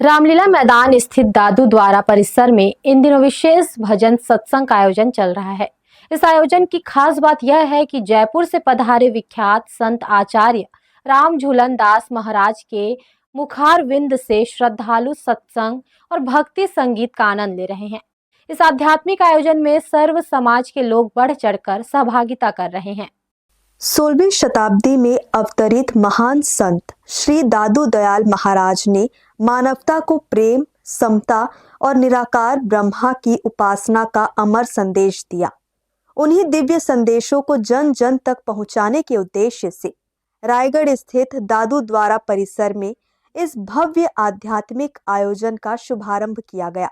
रामलीला मैदान स्थित दादू द्वारा परिसर में इन दिनों विशेष भजन सत्संग का आयोजन चल रहा है। इस आयोजन की खास बात यह है कि जयपुर से पधारे विख्यात संत आचार्य राम झूलन दास महाराज के मुखारविंद से श्रद्धालु सत्संग और भक्ति संगीत का आनंद ले रहे हैं। इस आध्यात्मिक आयोजन में सर्व समाज के लोग बढ़ चढ़कर सहभागिता कर रहे हैं। 16वीं शताब्दी में अवतरित महान संत श्री दादू दयाल महाराज ने मानवता को प्रेम, समता और निराकार ब्रह्मा की उपासना का अमर संदेश दिया। उन्हीं दिव्य संदेशों को जन जन तक पहुंचाने के उद्देश्य से रायगढ़ स्थित दादू द्वारा परिसर में इस भव्य आध्यात्मिक आयोजन का शुभारंभ किया गया।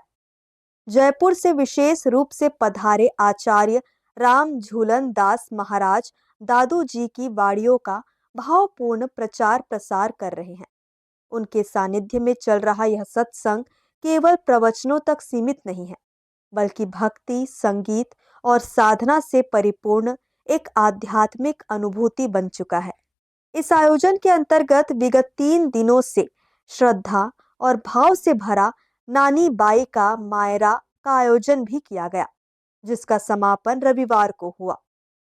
जयपुर से विशेष रूप से पधारे आचार्य राम झूलन दास महाराज दादू जी की वाणियों का भावपूर्ण प्रचार प्रसार कर रहे हैं। उनके सानिध्य में चल रहा यह सत्संग केवल प्रवचनों तक सीमित नहीं है, बल्कि भक्ति, संगीत और साधना से परिपूर्ण एक आध्यात्मिक अनुभूति बन चुका है। इस आयोजन के अंतर्गत विगत 3 दिनों से श्रद्धा और भाव से भरा नानी बाई का मायरा का आयोजन भी किया गया, जिसका समापन रविवार को हुआ।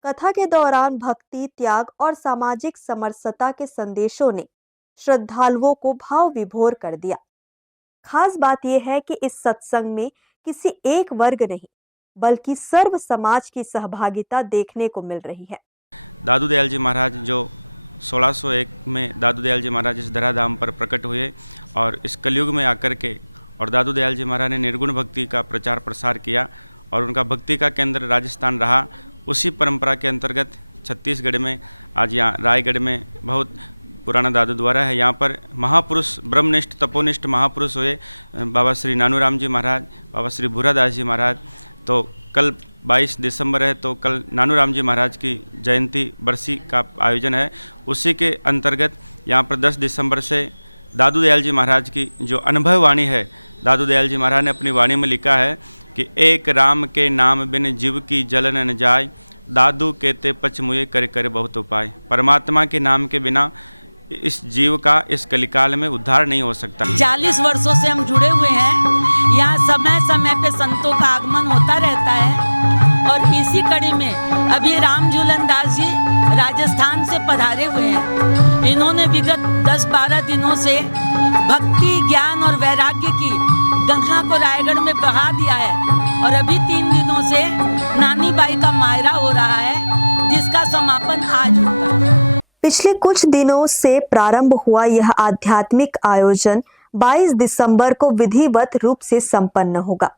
कथा के दौरान भक्ति, त्याग और सामाजिक समरसता के संदेशों ने श्रद्धालुओं को भाव विभोर कर दिया। खास बात यह है कि इस सत्संग में किसी एक वर्ग नहीं, बल्कि सर्व समाज की सहभागिता देखने को मिल रही है। दादू दयाल जी महाराज जो 1601 में दादू दयाल जी महाराज इस धराधाम पर प्रकट हुए और इस कलयुग में आकर के और दादू दयाल जी महाराज ने निर्गुण भक्ति का प्रचार प्रसार किया और उनका भक्ति का केंद्र राजस्थान रहा। उसी परंपरा के अंतर्गत छत्तीसगढ़ में आज यहाँ रायगढ़ में बहुत पुराना दादू द्वारा है। यहाँ पर महापुरुष, ब्रह्मनिष्ठ, तपोनिष्ठ महापुरुष हुए बाबा श्री नानूराम जी महाराज, बाबा श्री भूरादास जी महाराज। तो कल 22 दिसंबर है, तो कल नानूराम जी महाराज की जयंती बरसी का आयोजन है। उसी के अंतर्गत यहाँ पर 10 दिसंबर से दादू दयाल जी महाराज की जो अनुभव वाणी है, दादू दयाल जी महाराज ने अपनी वाणी में लिखा है कि एक राम के नाम बिन जीव की जलन न जाय, दादू कहते पचमुए कर कर बहुत उपाय। परमात्मा के नाम के बिना इस जीव का इस कलिकाल में उद्धार नहीं हो सकता। 40 वर्षों से हम जुड़े हुए हैं। यहाँ समय समय पे संतों का आगमन होता रहता है और इसी कड़ी में अभी राम झूलन दास जी राजस्थान से पधारे हुए हैं। इन्होंने विगत 10-12 दिनों से भक्ति, ज्ञान और वैराग्य की गंगा को रायगढ़ में बहा दिया है और अभी 3 दिनों से नानी बाई का मायरा हो रहा है, जिसका समापन आज होगा। पिछले कुछ दिनों से प्रारंभ हुआ यह आध्यात्मिक आयोजन 22 दिसंबर को विधिवत रूप से संपन्न होगा।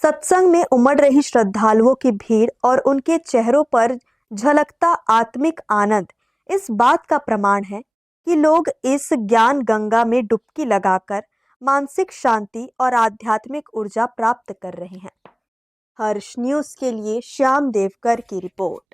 सत्संग में उमड़ रही श्रद्धालुओं की भीड़ और उनके चेहरों पर झलकता आत्मिक आनंद इस बात का प्रमाण है कि लोग इस ज्ञान गंगा में डुबकी लगाकर मानसिक शांति और आध्यात्मिक ऊर्जा प्राप्त कर रहे हैं। हर्ष न्यूज़ के लिए श्याम देवकर की रिपोर्ट।